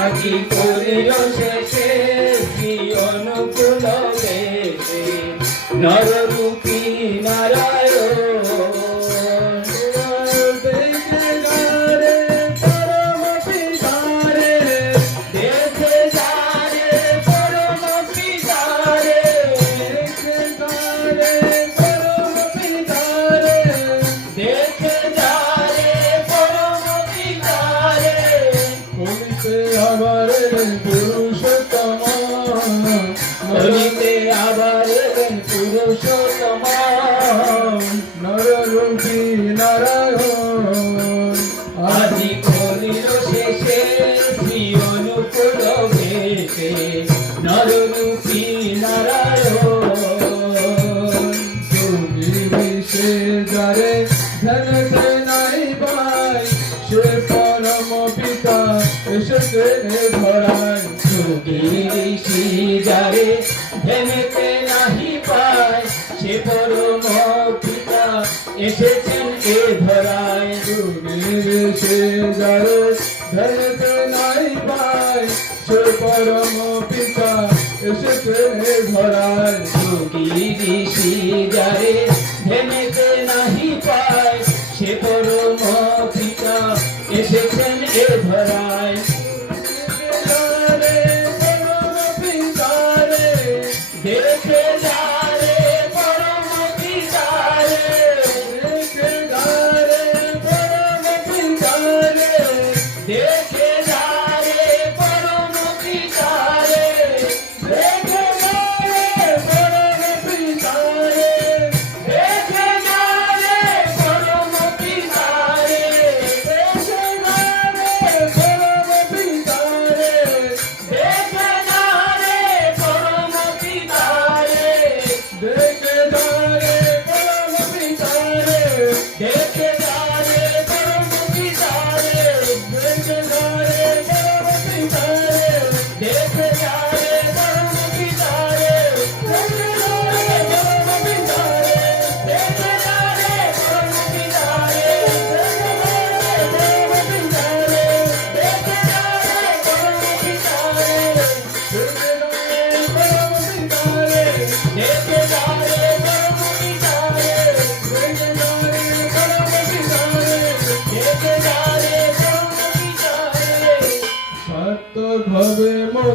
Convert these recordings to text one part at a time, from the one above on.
আজি করিল শেষে নরূপী আবার এলেন পুরুষোত্তম। ধরিতে আবার এলেন পুরুষোত্তম। নররূপী নারায়ণ। যারে ভেমেতে নাহি পায় সে পরম পিতা এসেছেন এ ধরায়। সে যারে ভেমেতে নাহি পায় সে পরম পিতা এসেছেন এ ধরায়। যোগী যারে Yeah.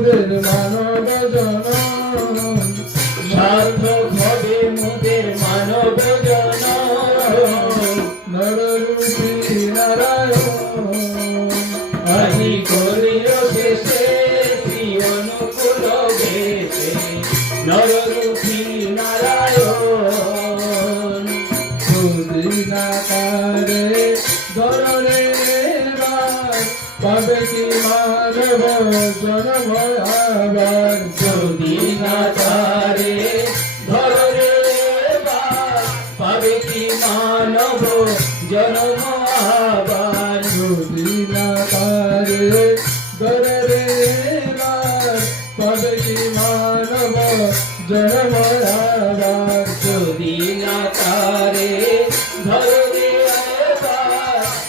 মোদের মানব জনম সার্থক হবে মোদের মানব জনম নররূপী নারায়ণ। আমি করিল দেশে শ্রী অনুকূল দেশে তবে কি মানব জন্ম আবার যদি না তারে ধরে পাবে কি মানব জন্ম আবার যদি না তারে ধরে রে কি মানব জন্ম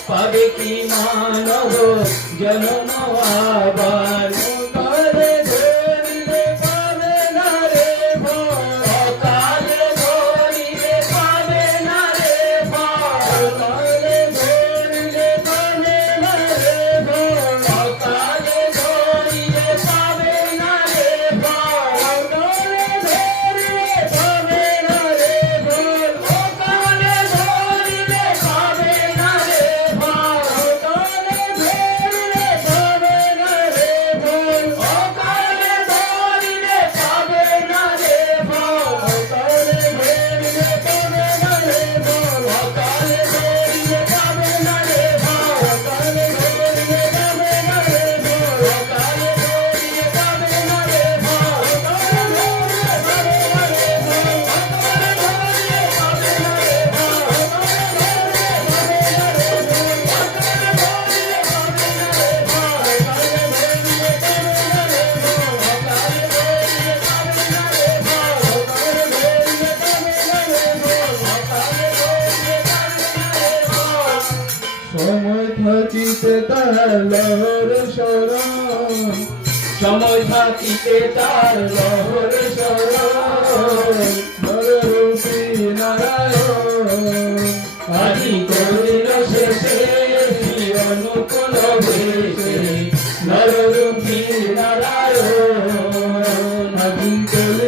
पविि मानो जननवानि সময় থাকিতে তার লহর সরণ সময় থাকিতে তার লহর সরণ নরূপী নারায়ণ। আদি করিল শেষে অনুকূল বেশে নরূপী নারায়ণ। আদি করিল